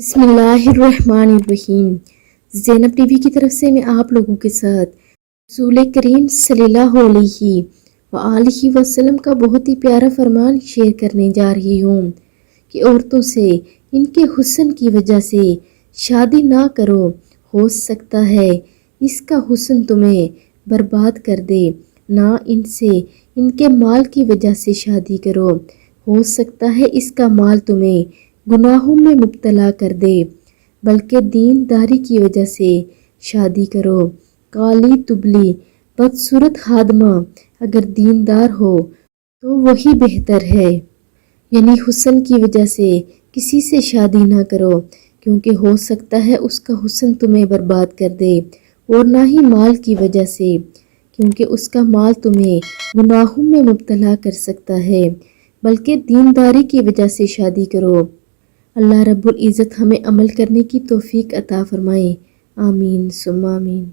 بسم اللہ الرحمن الرحیم۔ زینب ٹی وی کی طرف سے میں آپ لوگوں کے ساتھ رسول کریم صلی اللہ علیہ وآلہ وسلم کا بہت ہی پیارا فرمان شیئر کرنے جا رہی ہوں کہ عورتوں سے ان کے حسن کی وجہ سے شادی نہ کرو، ہو سکتا ہے اس کا حسن تمہیں برباد کر دے۔ نہ ان سے ان کے مال کی وجہ سے شادی کرو، ہو سکتا ہے اس کا مال تمہیں گناہوں میں مبتلا کر دے، بلکہ دینداری کی وجہ سے شادی کرو۔ کالی دبلی بدصورت خادمہ اگر دیندار ہو تو وہی بہتر ہے، یعنی حسن کی وجہ سے کسی سے شادی نہ کرو، کیونکہ ہو سکتا ہے اس کا حسن تمہیں برباد کر دے، اور نہ ہی مال کی وجہ سے، کیونکہ اس کا مال تمہیں گناہوں میں مبتلا کر سکتا ہے، بلکہ دینداری کی وجہ سے شادی کرو۔ اللہ رب العزت ہمیں عمل کرنے کی توفیق عطا فرمائے، آمین ثم آمین۔